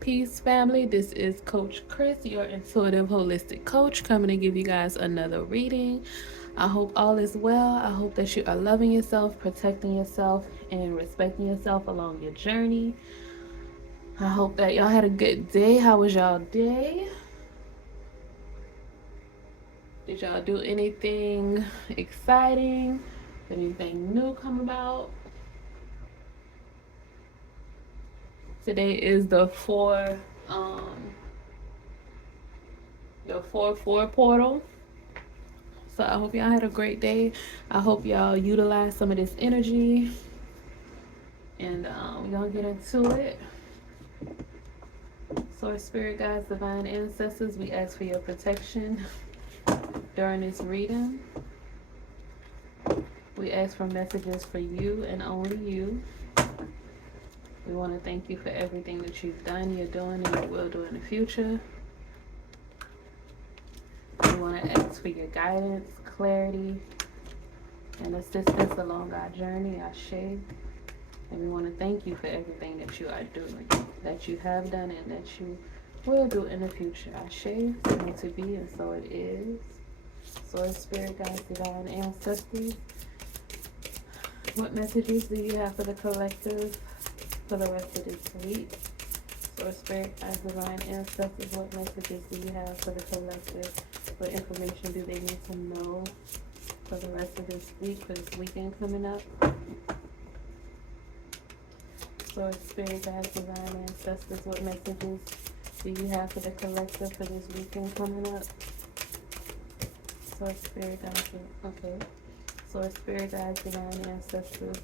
Peace, family. This is Coach Chris, your intuitive holistic coach, coming to give you guys another reading. I hope all is well. I hope that you are loving yourself, protecting yourself, and respecting yourself along your journey. I hope that y'all had a good day. How was y'all day? Did y'all do anything exciting? Anything new come about? Today is um the 4-4 portal. So I hope y'all had a great day. I hope y'all utilize some of this energy, and we're gonna get into it. Source, spirit guides, divine ancestors, we ask for your protection during this reading. We ask for messages for you and only you. We want to thank you for everything that you've done, you're doing, and you will do in the future. We want to ask for your guidance, clarity, and assistance along our journey, our shape. And we want to thank you for everything that you are doing, that you have done, and that you will do in the future. Ashe, meant to be, and so it is. Source, spirit, guides, divine ancestors, what messages do you have for the collective for the rest of this week? Source, spirit, guides, divine ancestors, what messages do you have for the collective? What information do they need to know for the rest of this week, for this weekend coming up? Source, spirit, guides, divine ancestors, what messages do you have for the collective for this weekend coming up? Source, spirit, guides, okay. Source, spirit, guides, divine ancestors,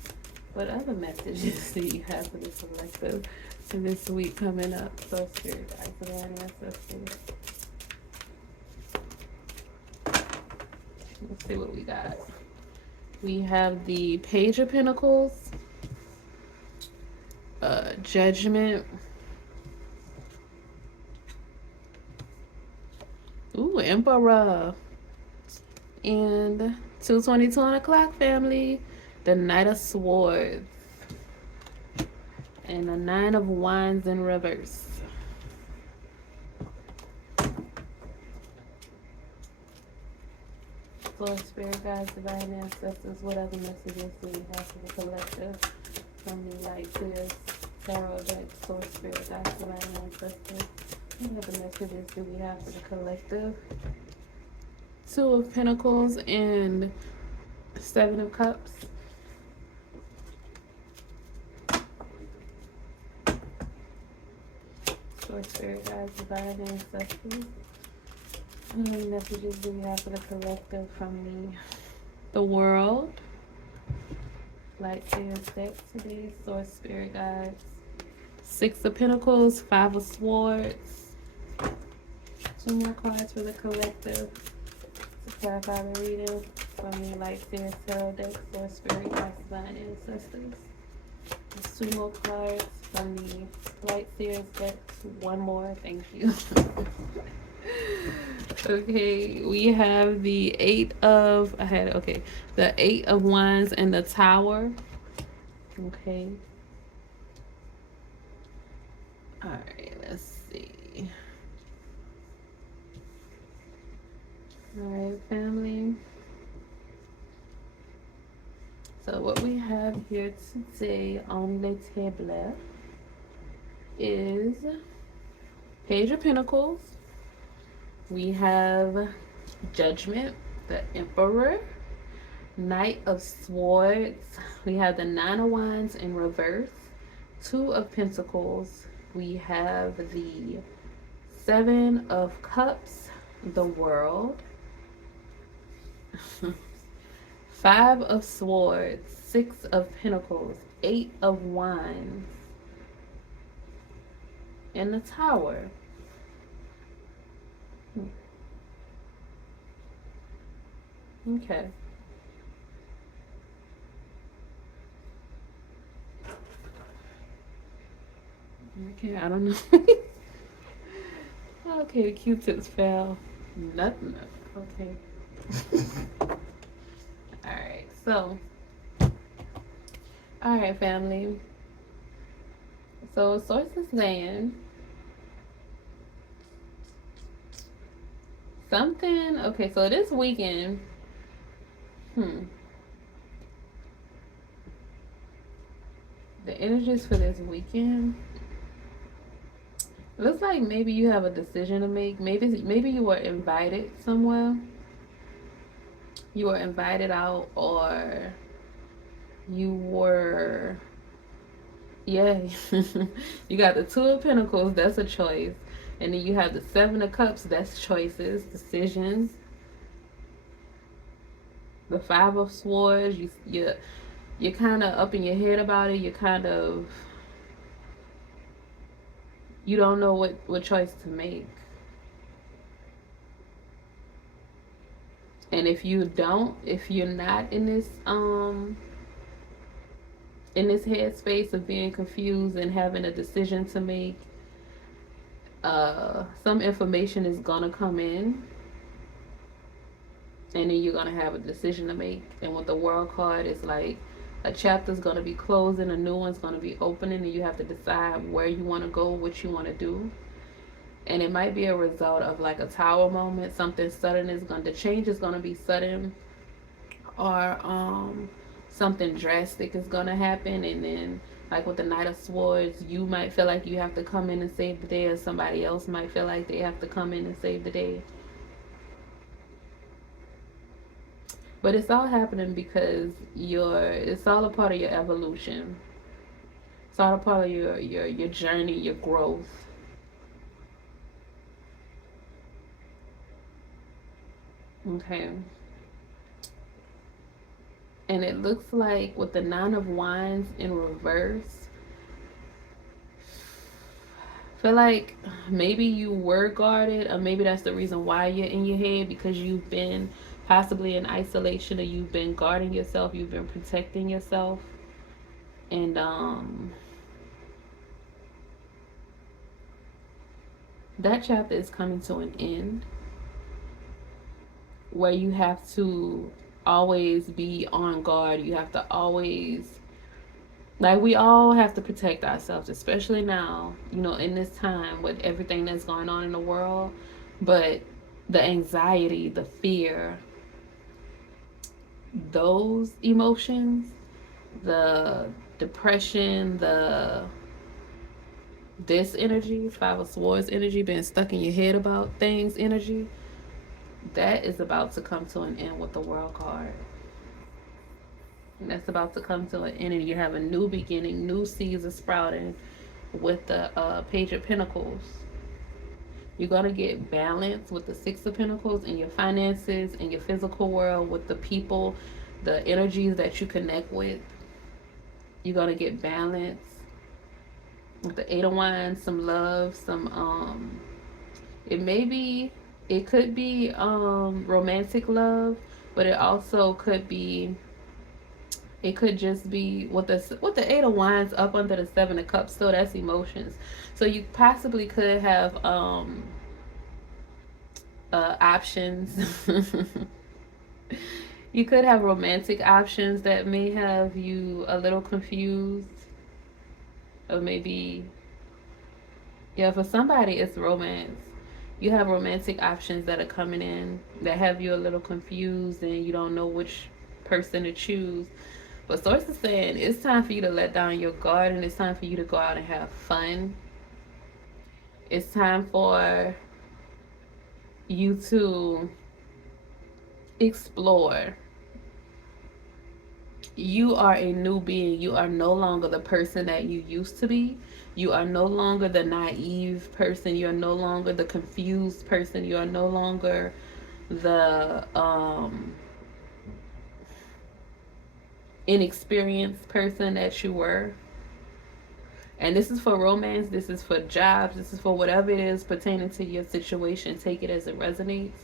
what other messages do you have for the collective for this week coming up? Source, spirit, guides, divine ancestors. Let's see what we got. We have the Page of Pentacles, Judgment. Ooh, Emperor. And 2:22 on the clock, family. The Knight of Swords. And the Nine of Wands in reverse. Source, spirit, guides, divine ancestors, what other messages do we have for the collective from the light seers, tarot deck, source, spirit, guides, divine ancestors? What other messages do we have for the collective? Two of Pentacles and Seven of Cups. Source, spirit, guides, divine ancestors. How many messages do we have for the collective from the world? Light seers deck today. Source, spirit, guides. Six of Pentacles, Five of Swords. Two more cards for the collective to clarify the reading from the Light Seers Tarot deck. Source, spirit, guides, divine ancestors. There's two more cards from the Light Seers deck. One more, thank you. Okay, we have the the Eight of Wands and the Tower. Okay. All right, let's see. All right, family. So what we have here today on the table is Page of Pentacles. We have Judgment, the Emperor, Knight of Swords. We have the Nine of Wands in reverse, Two of Pentacles. We have the Seven of Cups, the World, Five of Swords, Six of Pentacles, Eight of Wands, and the Tower. Okay. Okay, I don't know. Okay, the Q-tips fell. Nothing. Okay. Alright, so. Alright, family. So, source is saying Something. Okay, so this weekend, hmm, the energies for this weekend. It looks like maybe you have a decision to make. Maybe you were invited somewhere. You were invited out, or you were, yeah. You got the Two of Pentacles. That's a choice, and then you have the Seven of Cups. That's choices, decisions. The Five of Swords. You're kind of up in your head about it. You don't know what choice to make. And if you're not in this headspace of being confused and having a decision to make, some information is gonna come in, and then you're gonna have a decision to make. And with the World card, it's like a chapter's gonna be closing, a new one's gonna be opening, and you have to decide where you want to go, what you want to do. And it might be a result of like a tower moment. Something sudden the change is gonna be sudden, or something drastic is gonna happen. And then like with the Knight of Swords, you might feel like you have to come in and save the day, or somebody else might feel like they have to come in and save the day. But it's all happening because it's all a part of your evolution. It's all a part of your journey, your growth. Okay. And it looks like with the Nine of Wands in reverse, feel like maybe you were guarded, or maybe that's the reason why you're in your head, because you've been possibly in isolation, or you've been guarding yourself, you've been protecting yourself. And that chapter is coming to an end, where you have to always be on guard. You have to always, like, we all have to protect ourselves, especially now, in this time with everything that's going on in the world. But the anxiety, the fear, those emotions, the depression, this energy, Five of Swords energy, being stuck in your head about things energy, that is about to come to an end with the World card. And that's about to come to an end, and you have a new beginning, new seeds are sprouting with the Page of Pentacles. You're going to get balance with the Six of Pentacles in your finances, in your physical world, with the people, the energies that you connect with. You're going to get balance with the Eight of Wands, some love, some it could be romantic love, but it could just be with the Eight of Wands up under the Seven of Cups. So that's emotions. So you possibly could have options. You could have romantic options that may have you a little confused, or maybe, yeah, for somebody it's romance. You have romantic options that are coming in that have you a little confused, and you don't know which person to choose. But Source is saying it's time for you to let down your guard, and it's time for you to go out and have fun. It's time for you to explore. You are a new being. You are no longer the person that you used to be. You are no longer the naive person. You are no longer the confused person. You are no longer the inexperienced person that you were. And this is for romance, this is for jobs, this is for whatever it is pertaining to your situation. Take it as it resonates.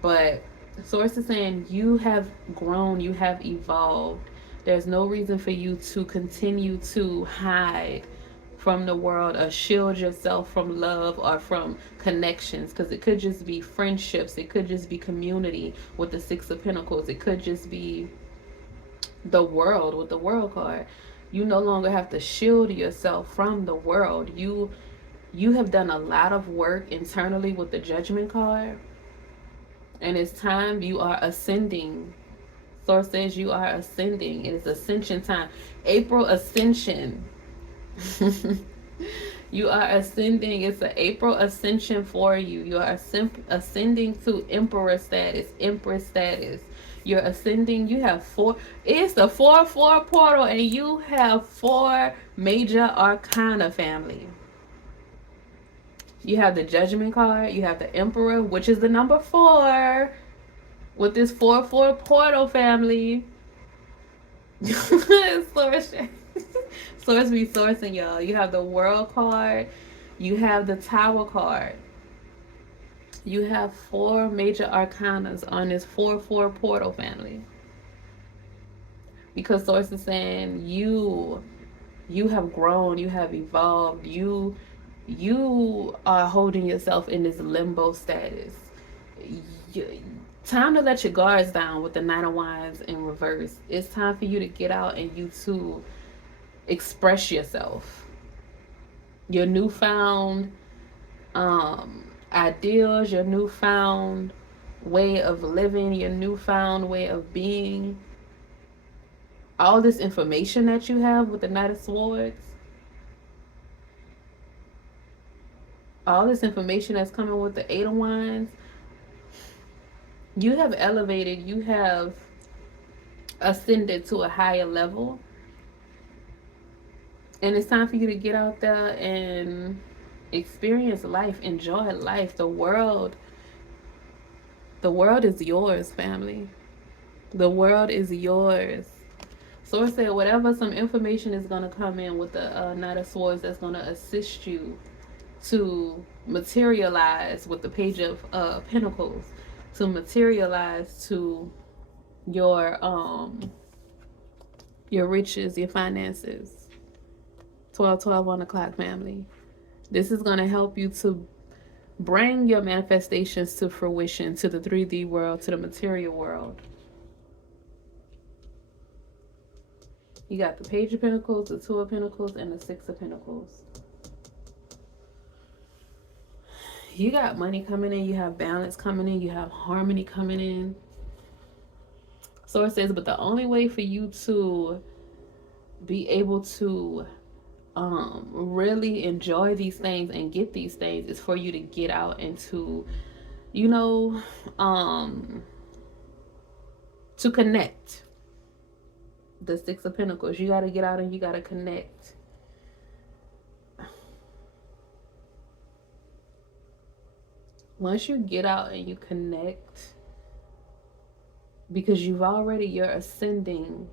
But Source is saying you have grown, you have evolved. There's no reason for you to continue to hide from the world, or shield yourself from love or from connections, because it could just be friendships, it could just be community with the Six of Pentacles, it could just be the world with the World card. You no longer have to shield yourself from the world. You have done a lot of work internally with the Judgment card, And it's time you are ascending. Source says you are ascending. It is ascension time. April ascension. You are ascending. It's an April ascension for you. You are ascending to emperor status, empress status. You're ascending. You have four. It's the 4-4 portal, and you have four major arcana, family. You have the judgment card. You have the emperor, which is the number 4 with this 4-4 portal, family. Source, source be sourcing, y'all. You have the world card. You have the tower card. You have 4 major arcanas on this 4-4 portal, family. Because source is saying you have grown, you have evolved, you are holding yourself in this limbo status. You, time to let your guards down with the 9 of Wands in reverse. It's time for you to get out and you to express yourself. Your newfound ideals, your newfound way of living, your newfound way of being. All this information that you have with the Knight of Swords, all this information that's coming with the 8 of Wands, you have elevated, you have ascended to a higher level. And it's time for you to get out there and experience life, enjoy life. The world is yours, family. The world is yours. Source said whatever some information is going to come in with the Knight of Swords that's going to assist you to materialize with the Page of Pentacles, to materialize to your riches, your finances. 12 on the clock, family. This is going to help you to bring your manifestations to fruition, to the 3D world, to the material world. You got the Page of Pentacles, the 2 of Pentacles, and the 6 of Pentacles. You got money coming in, you have balance coming in, you have harmony coming in. So it says, but the only way for you to be able to really enjoy these things and get these things is for you to get out and to, to connect. The 6 of Pentacles, you got to get out and you got to connect. Once you get out and you connect, because you're ascending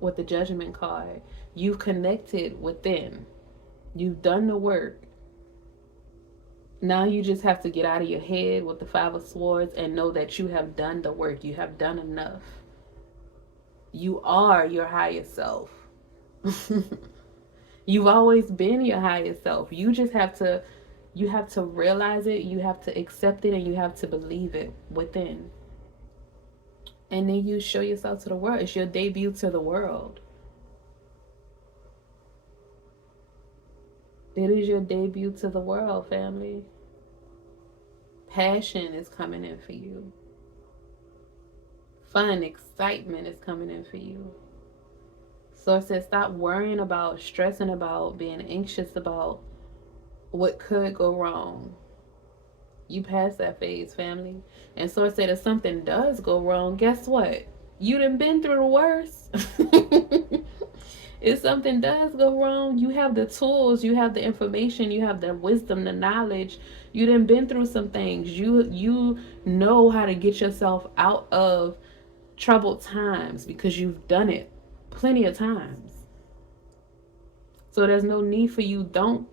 with the Judgment card, you've connected within, you've done the work. Now you just have to get out of your head with the 5 of Swords and know that you have done the work, you have done enough. You are your highest self. You've always been your highest self. You just have to realize it, you have to accept it, and you have to believe it within. And then you show yourself to the world. It's your debut to the world. It is your debut to the world, family. Passion is coming in for you. Fun, excitement is coming in for you. So it says stop worrying about, stressing about, being anxious about what could go wrong. You pass that phase, family. And so it said if something does go wrong, guess what? You done been through the worst. If something does go wrong, you have the tools, you have the information, you have the wisdom, the knowledge. You done been through some things. You know how to get yourself out of troubled times because you've done it plenty of times. So there's no need for you. Don't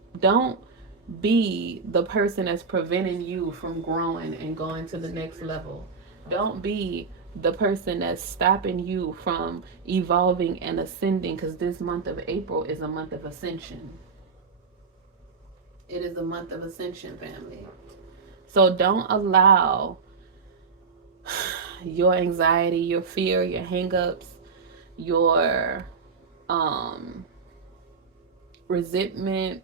be the person that's preventing you from growing and going to the next level. Don't be the person that's stopping you from evolving and ascending, because this month of April is a month of ascension. It is a month of ascension, family. So don't allow your anxiety, your fear, your hangups, your resentment,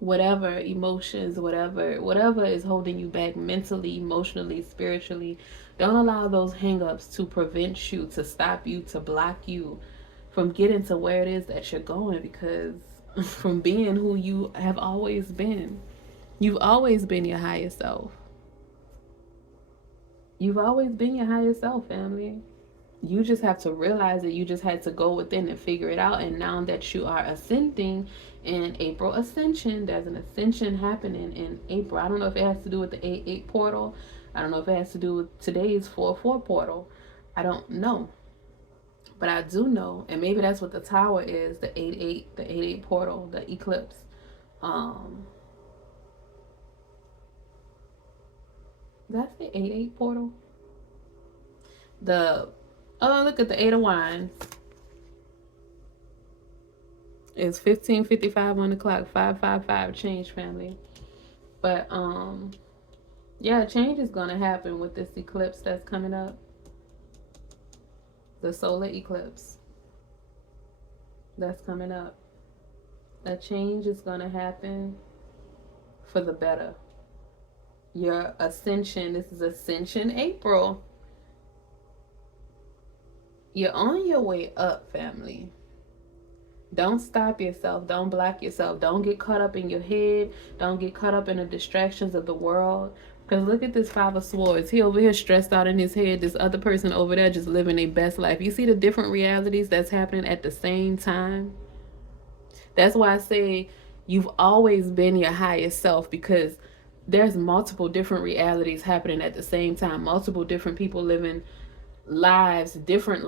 whatever emotions, whatever is holding you back mentally, emotionally, spiritually. Don't allow those hangups to prevent you, to stop you, to block you from getting to where it is that you're going, because from being who you have always been. You've always been your highest self. You've always been your highest self, family. You just have to realize that you just had to go within and figure it out. And now that you are ascending in April ascension, there's an ascension happening in April. I don't know if it has to do with the 8-8 portal. I don't know if it has to do with today's 4-4 portal. I don't know. But I do know, and maybe that's what the tower is, the 8-8, the 8-8 portal, the eclipse. That's the 8-8 portal. Look at the 8 of Wands. It's 15:55 on the clock. 555 change, family. But yeah, change is gonna happen with this eclipse that's coming up. The solar eclipse that's coming up. A change is gonna happen for the better. Your ascension, this is Ascension April. You're on your way up, family. Don't stop yourself. Don't block yourself. Don't get caught up in your head. Don't get caught up in the distractions of the world. Because look at this 5 of Swords. He over here stressed out in his head. This other person over there just living their best life. You see the different realities that's happening at the same time? That's why I say you've always been your highest self, because there's multiple different realities happening at the same time. Multiple different people living lives, different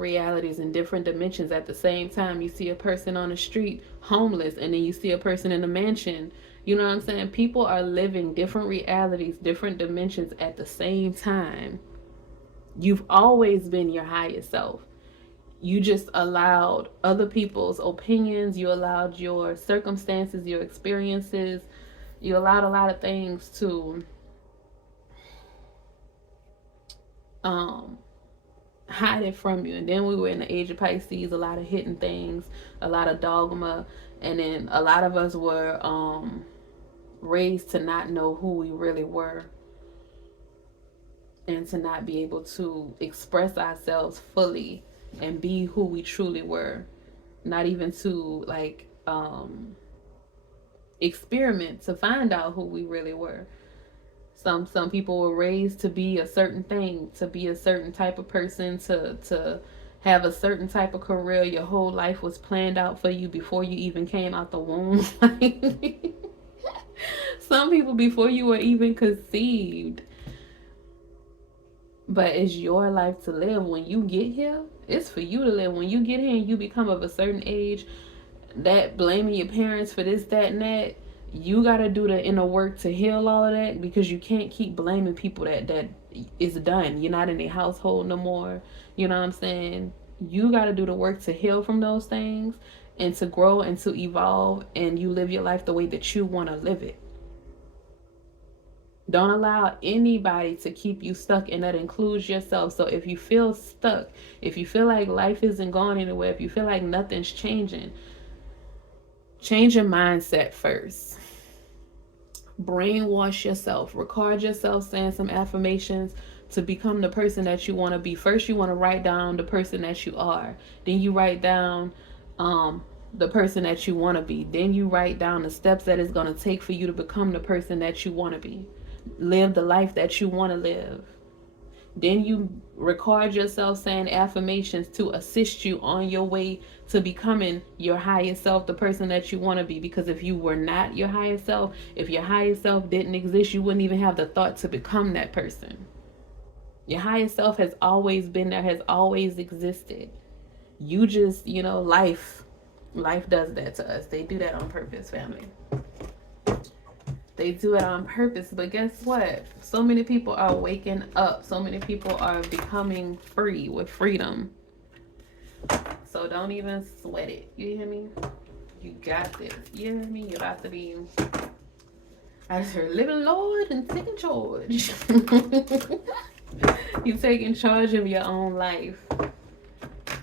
realities, and different dimensions at the same time. You see a person on the street homeless, and then you see a person in a mansion. You know what I'm saying? People are living different realities, different dimensions at the same time. You've always been your highest self. You just allowed other people's opinions, you allowed your circumstances, your experiences, you allowed a lot of things to hide it from you. And then we were in the age of Pisces, a lot of hidden things, a lot of dogma, and then a lot of us were raised to not know who we really were, and to not be able to express ourselves fully and be who we truly were. Not even to experiment to find out who we really were. Some people were raised to be a certain thing, to be a certain type of person, to have a certain type of career. Your whole life was planned out for you before you even came out the womb. Some people before you were even conceived. But it's your life to live. When you get here, it's for you to live. When you get here and you become of a certain age, that blaming your parents for this, that, and that, you gotta do the inner work to heal all of that, because you can't keep blaming people that is done. You're not in their household no more. You know what I'm saying? You gotta do the work to heal from those things and to grow and to evolve, and you live your life the way that you want to live it. Don't allow anybody to keep you stuck, and that includes yourself. So if you feel stuck, if you feel like life isn't going anywhere, if you feel like nothing's changing, change your mindset first. Brainwash yourself. Record yourself saying some affirmations to become the person that you want to be. First, you want to write down the person that you are. Then you write down the person that you want to be. Then you write down the steps that it's going to take for you to become the person that you want to be. Live the life that you want to live. Then you record yourself saying affirmations to assist you on your way to becoming your highest self, the person that you want to be. Because if you were not your highest self, if your highest self didn't exist, you wouldn't even have the thought to become that person. Your highest self has always been there, has always existed. You just, life does that to us. They do that on purpose, family. They do it on purpose. But guess what? So many people are waking up. So many people are becoming free with freedom. So don't even sweat it. You hear me? You got this. You hear me? You're about to be, I just heard, living Lord and taking charge. You taking charge of your own life.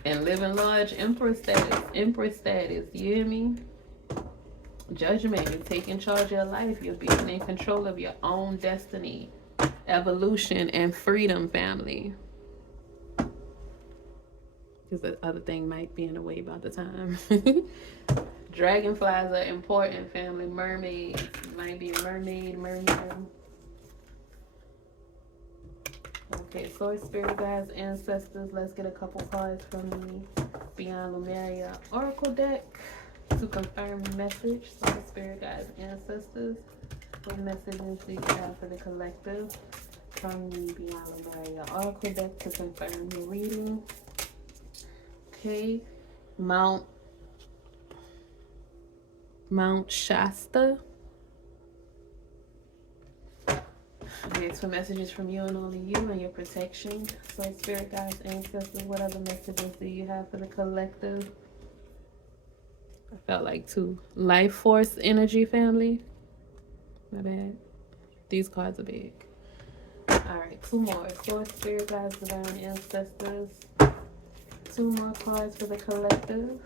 And living large, empress status. You hear me? Judgment. You're taking charge of your life. You're being in control of your own destiny. Evolution and freedom, family. Because the other thing might be in the way about the time. Dragonflies are important, family. Mermaids. Might be a mermaid. Okay, Source, Spirit Guides, Ancestors. Let's get a couple cards from the Beyond Lemuria Oracle deck to confirm the message. Source, Spirit Guides, Ancestors. What messages do you have for the collective from the Beyond Lemuria Oracle deck to confirm your reading? Okay, Mount Shasta. Okay, so messages from you and only you and your protection. So Spirit Guides, Ancestors, what other messages do you have for the collective? I felt like two. Life Force Energy, family. My bad. These cards are big. Alright, two more. Source, Spirit Guides, Divine Ancestors. Two more cards for the collective.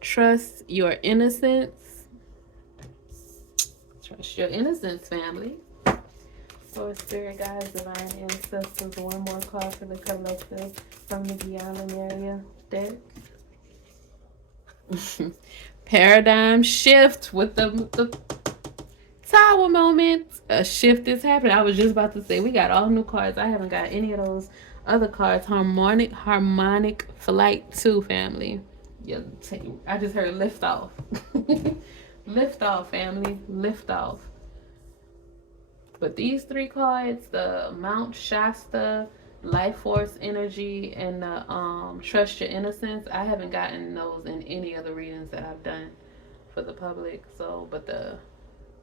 Trust your innocence. Trust your innocence, family. Source, Spirit Guides, Divine Ancestors. One more card for the collective from the Beyond Lemuria deck. Paradigm shift with the Tower moment. A shift is happening. I was just about to say we got all new cards. I haven't got any of those other cards. Harmonic Flight 2, family. Yeah, I just heard lift off. Lift off, family. Lift off. But these three cards, the Mount Shasta, Life Force Energy, and the Trust Your Innocence, I haven't gotten those in any of the readings that I've done for the public. So, but the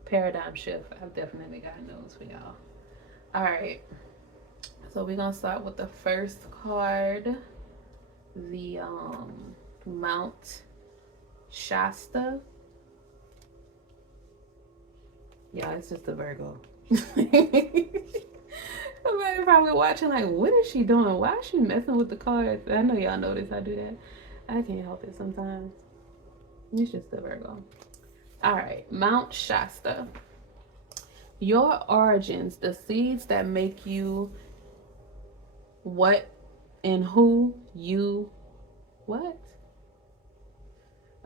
Paradigm Shift, I've definitely gotten those for y'all. All right. So we're gonna start with the first card, the Mount Shasta. Yeah, it's just a Virgo. Somebody probably watching like, what is she doing? Why is she messing with the cards? I know y'all notice I do that. I can't help it sometimes. It's just a Virgo. All right, Mount Shasta. Your origins, the seeds that make you what and who you what?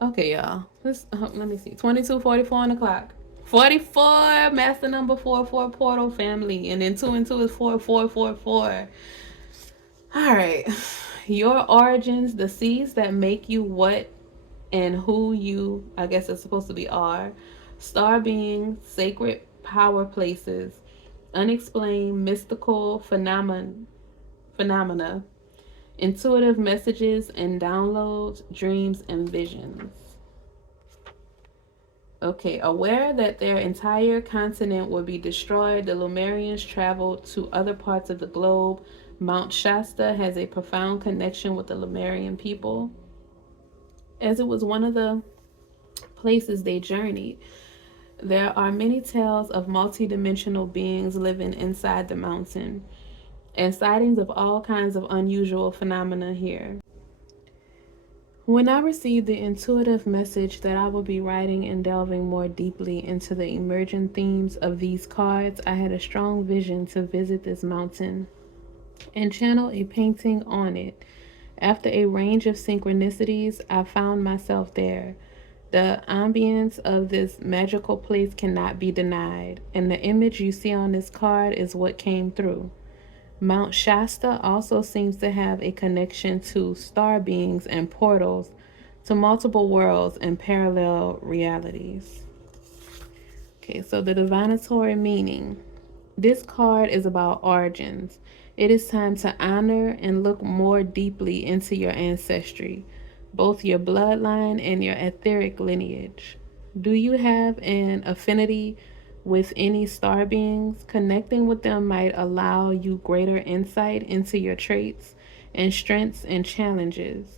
Okay, y'all. Let me see. 22:44 on the clock. 44, master number 44 portal, family. And then 2 and 2 is 4444. All right. Your origins, the seeds that make you what and who you, I guess it's supposed to be, are. Star beings, sacred power places, unexplained mystical phenomena, intuitive messages and downloads, dreams and visions. Okay, aware that their entire continent would be destroyed, the Lemurians traveled to other parts of the globe. Mount Shasta has a profound connection with the Lemurian people, as it was one of the places they journeyed. There are many tales of multidimensional beings living inside the mountain, and sightings of all kinds of unusual phenomena here. When I received the intuitive message that I will be writing and delving more deeply into the emerging themes of these cards, I had a strong vision to visit this mountain and channel a painting on it. After a range of synchronicities, I found myself there. The ambience of this magical place cannot be denied, and the image you see on this card is what came through. Mount Shasta also seems to have a connection to star beings and portals to multiple worlds and parallel realities. Okay, so the divinatory meaning. This card is about origins. It is time to honor and look more deeply into your ancestry, both your bloodline and your etheric lineage. Do you have an affinity with any star beings? Connecting with them might allow you greater insight into your traits and strengths and challenges.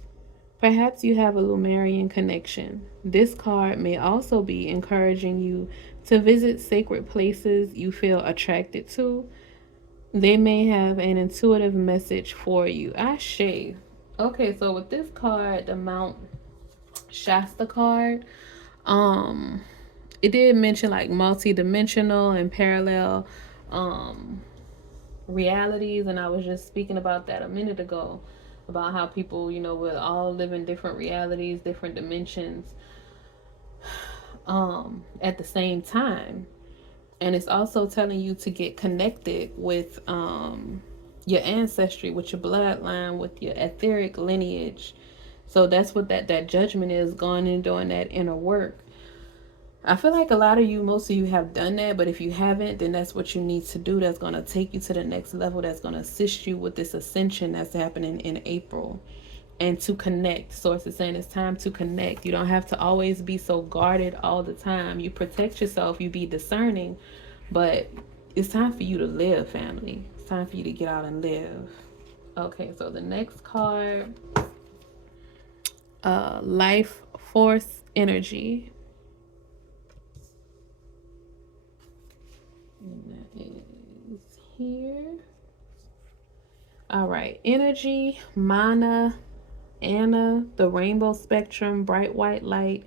Perhaps you have a Lemurian connection. This card may also be encouraging you to visit sacred places you feel attracted to. They may have an intuitive message for you. Ashe. Okay, so with this card, the Mount Shasta card. It did mention like multi-dimensional and parallel realities, and I was just speaking about that a minute ago, about how people, will all live in different realities, different dimensions, at the same time. And it's also telling you to get connected with your ancestry, with your bloodline, with your etheric lineage. So that's what that judgment is, going and doing that inner work. I feel like a lot of you, most of you have done that, but if you haven't, then that's what you need to do. That's going to take you to the next level. That's going to assist you with this ascension that's happening in April. And to connect. Source is saying it's time to connect. You don't have to always be so guarded all the time. You protect yourself, you be discerning, but it's time for you to live, family. It's time for you to get out and live. Okay, so the next card, life force energy. And that is here. All right, energy, mana, Anna, the rainbow spectrum, bright white light,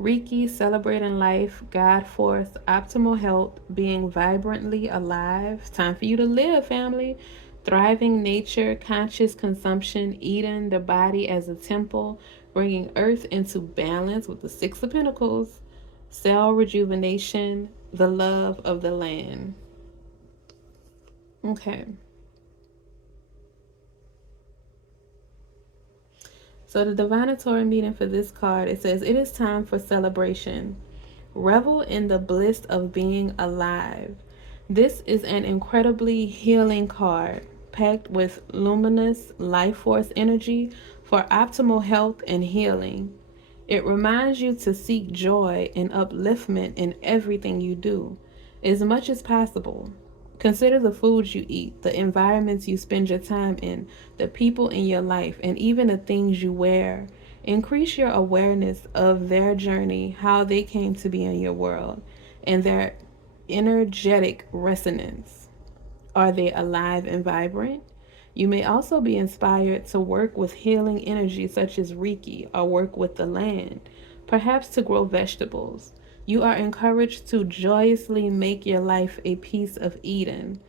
Reiki, celebrating life, God force, optimal health, being vibrantly alive. Time for you to live, family. Thriving nature, conscious consumption, Eden, the body as a temple, bringing earth into balance with the Six of Pentacles, cell rejuvenation, the love of the land. Okay. So the divinatory meaning for this card, it says, it is time for celebration. Revel in the bliss of being alive. This is an incredibly healing card, packed with luminous life force energy for optimal health and healing. It reminds you to seek joy and upliftment in everything you do, as much as possible. Consider the foods you eat, the environments you spend your time in, the people in your life, and even the things you wear. Increase your awareness of their journey, how they came to be in your world, and their energetic resonance. Are they alive and vibrant? You may also be inspired to work with healing energy such as Reiki, or work with the land, perhaps to grow vegetables. You are encouraged to joyously make your life a piece of Eden.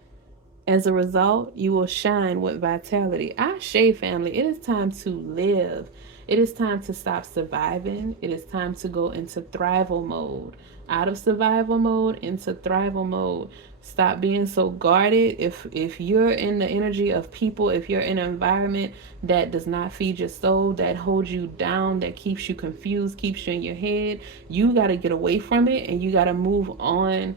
As a result, you will shine with vitality. Ashe, family, it is time to live. It is time to stop surviving. It is time to go into thrival mode. Out of survival mode into thrival mode. Stop being so guarded. If you're in the energy of people, if you're in an environment that does not feed your soul, that holds you down, that keeps you confused, keeps you in your head, you got to get away from it, and you got to move on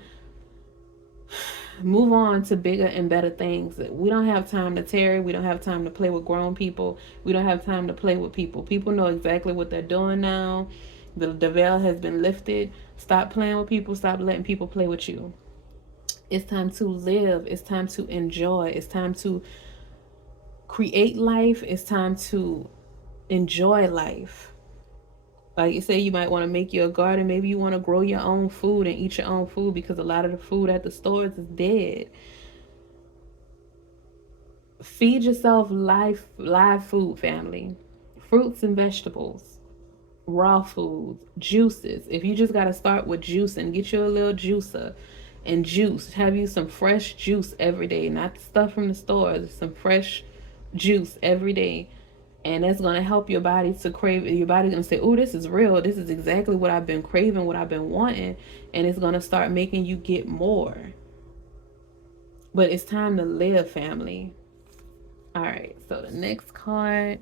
to bigger and better things. We don't have time to tarry. We don't have time to play with grown people. We don't have time to play with people. People know exactly what they're doing now. The veil has been lifted. Stop playing with people. Stop letting people play with you. It's time to live. It's time to enjoy. It's time to create life. It's time to enjoy life. Like you say, you might want to make your garden. Maybe you want to grow your own food and eat your own food, because a lot of the food at the stores is dead. Feed yourself live food, family. Fruits and vegetables, raw foods, juices. If you just got to start with juice, and get you a little juicer and juice. Have you some fresh juice every day, not stuff from the stores. Some fresh juice every day. And that's going to help your body to crave. Your body's going to say, oh, this is real. This is exactly what I've been craving, what I've been wanting. And it's going to start making you get more. But it's time to live, family. All right. So the next card.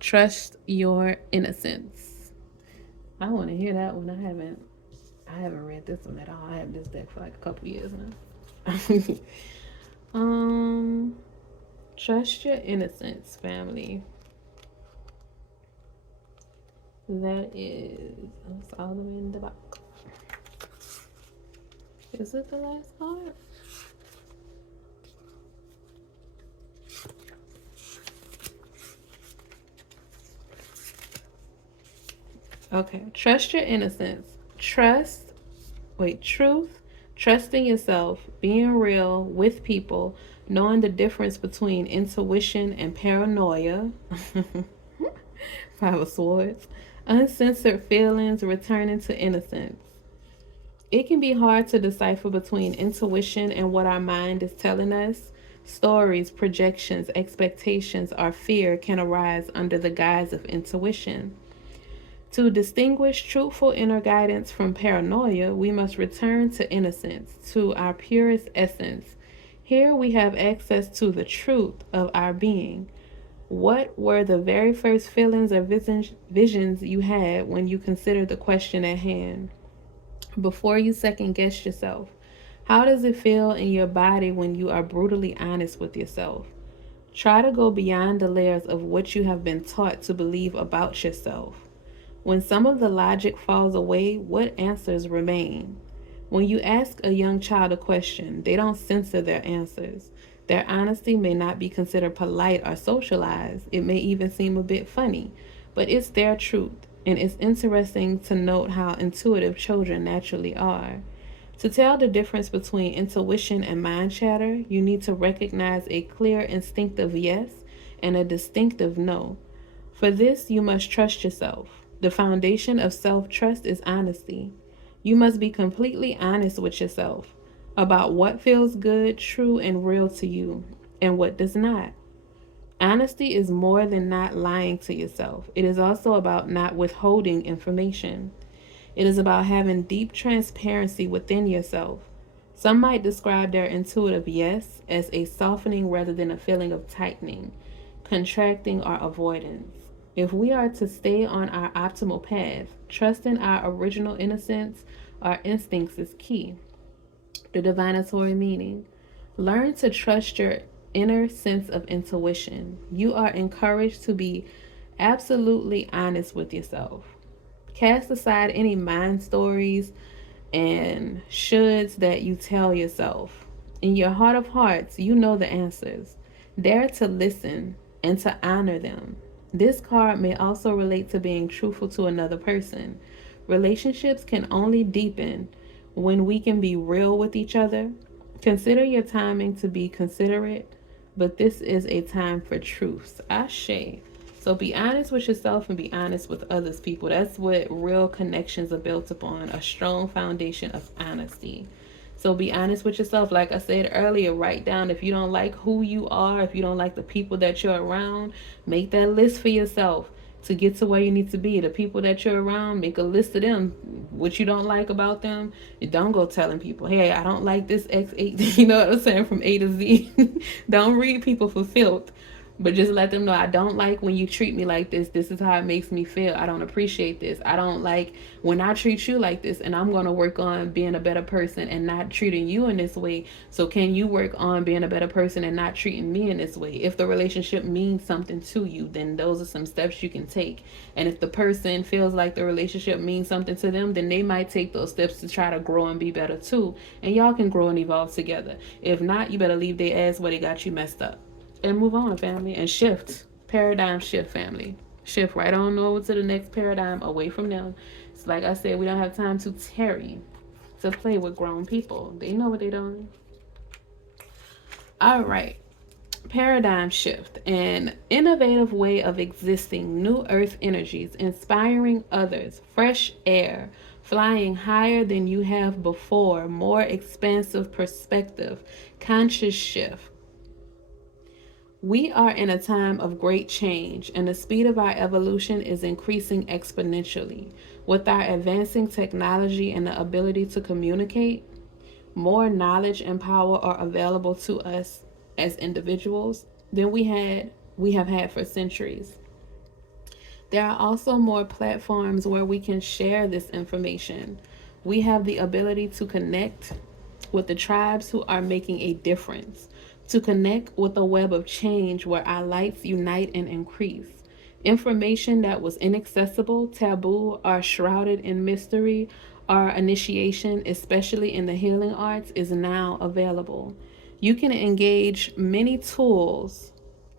Trust your innocence. I want to hear that one. I haven't read this one at all. I have this deck for like a couple years now. Trust your innocence, family. That is, that's all the way in the box. Is it the last card? Okay, trust your innocence. Truth, trusting yourself, being real with people, knowing the difference between intuition and paranoia. Five of Swords. Uncensored feelings returning to innocence. It can be hard to decipher between intuition and what our mind is telling us. Stories, projections, expectations, or fear can arise under the guise of intuition. To distinguish truthful inner guidance from paranoia, we must return to innocence, to our purest essence. Here we have access to the truth of our being. What were the very first feelings or visions you had when you considered the question at hand? Before you second guess yourself, how does it feel in your body when you are brutally honest with yourself? Try to go beyond the layers of what you have been taught to believe about yourself. When some of the logic falls away, what answers remain? When you ask a young child a question, they don't censor their answers. Their honesty may not be considered polite or socialized. It may even seem a bit funny, but it's their truth. And it's interesting to note how intuitive children naturally are. To tell the difference between intuition and mind chatter, you need to recognize a clear instinctive yes and a distinctive no. For this, you must trust yourself. The foundation of self trust is honesty. You must be completely honest with yourself about what feels good, true, and real to you, and what does not. Honesty is more than not lying to yourself, it is also about not withholding information. It is about having deep transparency within yourself. Some might describe their intuitive yes as a softening rather than a feeling of tightening, contracting, or avoidance. If we are to stay on our optimal path, trusting our original innocence, our instincts is key. The divinatory meaning. Learn to trust your inner sense of intuition. You are encouraged to be absolutely honest with yourself. Cast aside any mind stories and shoulds that you tell yourself. In your heart of hearts, you know the answers. Dare to listen and to honor them. This card may also relate to being truthful to another person. Relationships can only deepen when we can be real with each other. Consider your timing to be considerate, but this is a time for truths. Ashe. So be honest with yourself and be honest with others, people. That's what real connections are built upon, a strong foundation of honesty. So be honest with yourself. Like I said earlier, write down if you don't like who you are, if you don't like the people that you're around, make that list for yourself to get to where you need to be. The people that you're around, make a list of them. What you don't like about them, you don't go telling people, hey, I don't like this X8, you know what I'm saying, from A to Z. Don't read people for filth. But just let them know, I don't like when you treat me like this. This is how it makes me feel. I don't appreciate this. I don't like when I treat you like this. And I'm going to work on being a better person and not treating you in this way. So can you work on being a better person and not treating me in this way? If the relationship means something to you, then those are some steps you can take. And if the person feels like the relationship means something to them, then they might take those steps to try to grow and be better too. And y'all can grow and evolve together. If not, you better leave their ass where they got you messed up. And move on, family, and shift. Paradigm shift, family. Shift right on over to the next paradigm, away from them. It's like I said, we don't have time to tarry to play with grown people. They know what they're doing. All right. Paradigm shift, an innovative way of existing, new earth energies, inspiring others, fresh air, flying higher than you have before, more expansive perspective, conscious shift. We are in a time of great change, and the speed of our evolution is increasing exponentially. With our advancing technology and the ability to communicate, more knowledge and power are available to us as individuals than we have had for centuries. There are also more platforms where we can share this information. We have the ability to connect with the tribes who are making a difference, to connect with a web of change where our lights unite and increase. Information that was inaccessible, taboo, or shrouded in mystery or initiation, especially in the healing arts, is now available. You can engage many tools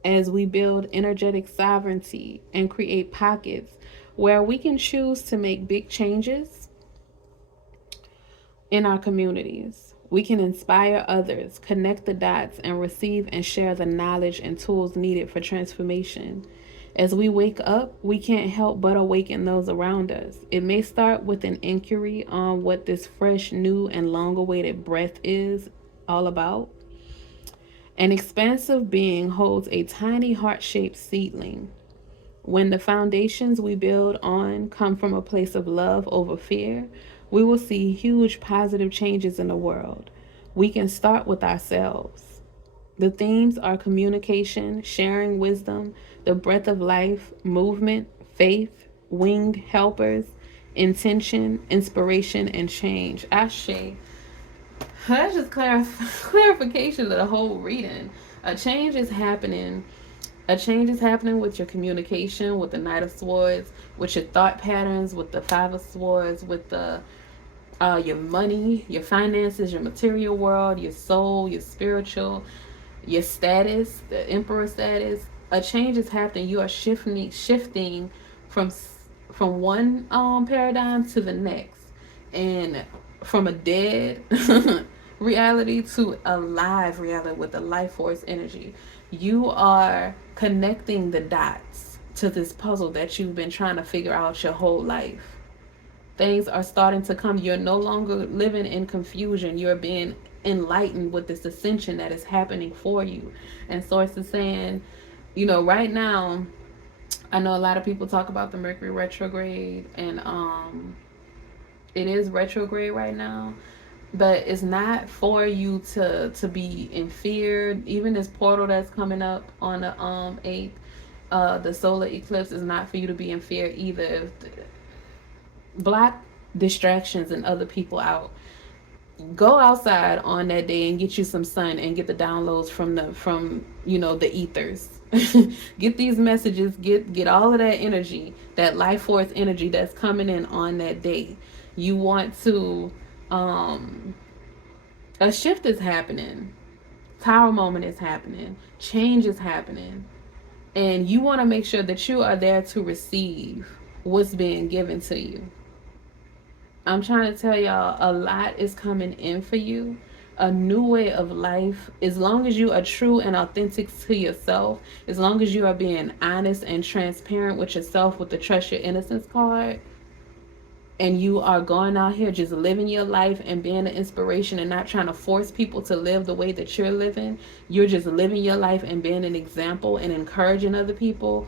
as we build energetic sovereignty and create pockets where we can choose to make big changes in our communities. We can inspire others, connect the dots, and receive and share the knowledge and tools needed for transformation. As we wake up, we can't help but awaken those around us. It may start with an inquiry on what this fresh, new, and long awaited breath is all about. An expansive being holds a tiny heart shaped seedling. When the foundations we build on come from a place of love over fear, we will see huge positive changes in the world. We can start with ourselves. The themes are communication, sharing wisdom, the breath of life, movement, faith, winged helpers, intention, inspiration, and change. Ashe. That's just clarification of the whole reading. A change is happening. A change is happening with your communication, with the Knight of Swords, with your thought patterns, with the Five of Swords, with the your money, your finances, your material world, your soul, your spiritual, your status, the Emperor status. A change is happening. You are shifting from one paradigm to the next, and from a dead reality to a live reality with the life force energy. You are connecting the dots to this puzzle that you've been trying to figure out your whole life. Things are starting to come. You're no longer living in confusion. You're being enlightened with this ascension that is happening for you. And Source is saying, right now, I know a lot of people talk about the Mercury retrograde, and it is retrograde right now, but it's not for you to be in fear. Even this portal that's coming up on the 8th, the solar eclipse, is not for you to be in fear either. Block distractions and other people out. Go outside on that day and get you some sun and get the downloads from the ethers. Get these messages, get all of that energy, that life force energy that's coming in on that day. You want to a shift is happening. Tower moment is happening. Change is happening. And you want to make sure that you are there to receive what's being given to you. I'm trying to tell y'all, a lot is coming in for you. A new way of life. As long as you are true and authentic to yourself, as long as you are being honest and transparent with yourself with the Trust Your Innocence card, and you are going out here just living your life and being an inspiration and not trying to force people to live the way that you're living, you're just living your life and being an example and encouraging other people,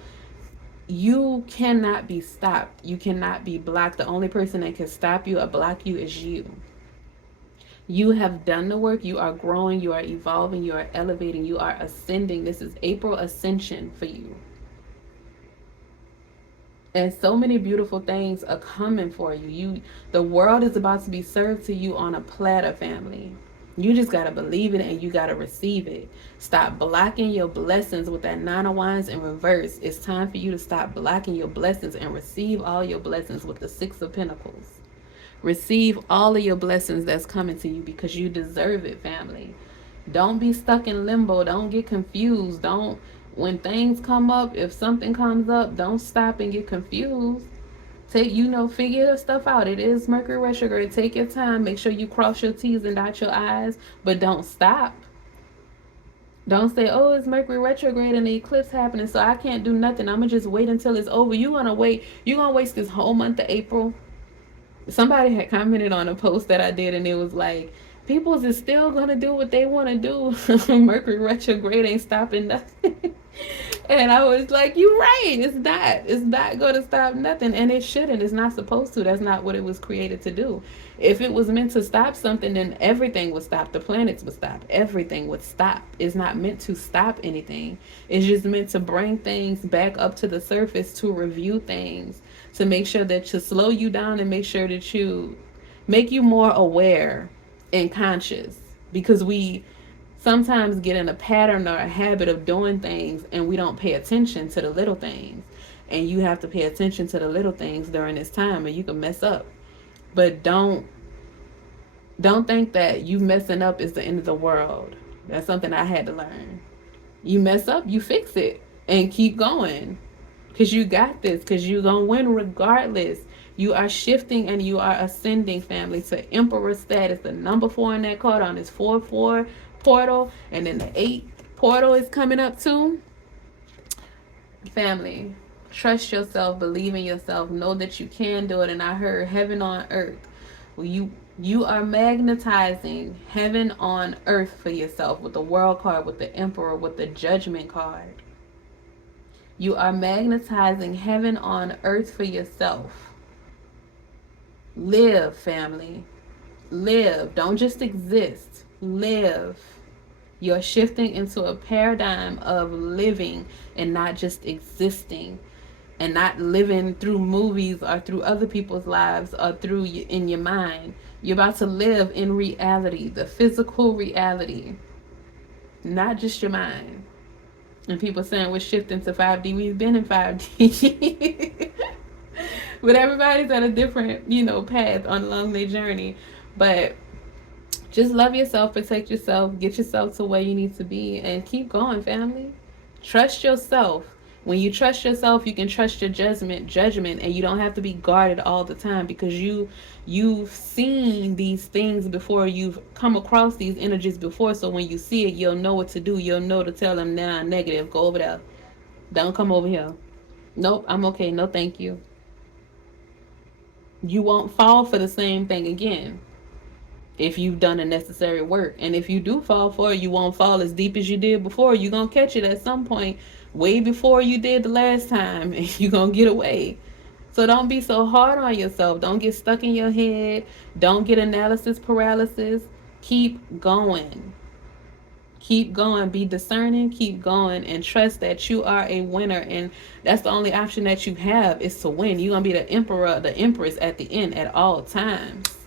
you cannot be stopped. You cannot be blocked. The only person that can stop you or block you is you. You have done the work. You are growing. You are evolving. You are elevating. You are ascending. This is April ascension for you. And so many beautiful things are coming for you. The world is about to be served to you on a platter, family. You just got to believe it and you got to receive it. Stop blocking your blessings with that Nine of Wands in reverse. It's time for you to stop blocking your blessings and receive all your blessings with the Six of Pentacles. Receive all of your blessings that's coming to you because you deserve it, family. Don't be stuck in limbo. Don't get confused. When things come up, if something comes up, don't stop and get confused. Figure your stuff out. It is Mercury retrograde. Take your time. Make sure you cross your T's and dot your I's, but don't stop. Don't say, oh, it's Mercury retrograde and the eclipse happening, so I can't do nothing. I'm going to just wait until it's over. You're going to waste this whole month of April. Somebody had commented on a post that I did, and it was like, people is still going to do what they want to do. Mercury retrograde ain't stopping nothing. And I was like, you're right. It's not going to stop nothing. And it shouldn't. It's not supposed to. That's not what it was created to do. If it was meant to stop something, then everything would stop. The planets would stop. Everything would stop. It's not meant to stop anything. It's just meant to bring things back up to the surface, to review things, to make sure that to slow you down and make sure that you make you more aware and conscious, because we sometimes get in a pattern or a habit of doing things and we don't pay attention to the little things. And you have to pay attention to the little things during this time, or you can mess up. But don't think that you messing up is the end of the world. That's something I had to learn. You mess up, you fix it and keep going, because you got this, because you're gonna win regardless. You are shifting and you are ascending, family, to Emperor status. The number 4 in that card on this 4-4 portal, and then the 8 portal is coming up too. Family, trust yourself, believe in yourself, know that you can do it. And I heard heaven on earth. Well, you are magnetizing heaven on earth for yourself with the world card, with the emperor, with the judgment card. You are magnetizing heaven on earth for yourself. Live, family. Live. Don't just exist. Live. You're shifting into a paradigm of living and not just existing, and not living through movies or through other people's lives or through in your mind. You're about to live in reality, the physical reality, not just your mind. And people saying we're shifting to 5D. We've been in 5D. But everybody's at a different, path along their journey. But just love yourself, protect yourself, get yourself to where you need to be, and keep going, family. Trust yourself. When you trust yourself, you can trust your judgment, and you don't have to be guarded all the time, because you've seen these things before, you've come across these energies before. So when you see it, you'll know what to do. You'll know to tell them, nah, negative, go over there. Don't come over here. Nope, I'm okay. No, thank you. You won't fall for the same thing again if you've done the necessary work. And if you do fall for it, you won't fall as deep as you did before. You're going to catch it at some point way before you did the last time, and you're going to get away. So don't be so hard on yourself. Don't get stuck in your head. Don't get analysis paralysis. Keep going. Keep going. Be discerning. Keep going. And trust that you are a winner. And that's the only option that you have, is to win. You're going to be the emperor, the empress at the end at all times.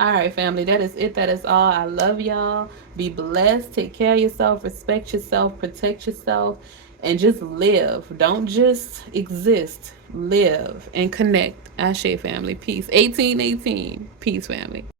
All right, family, that is it. That is all. I love y'all. Be blessed. Take care of yourself. Respect yourself. Protect yourself. And just live. Don't just exist. Live and connect. Ashe, family. Peace. 1818. Peace, family.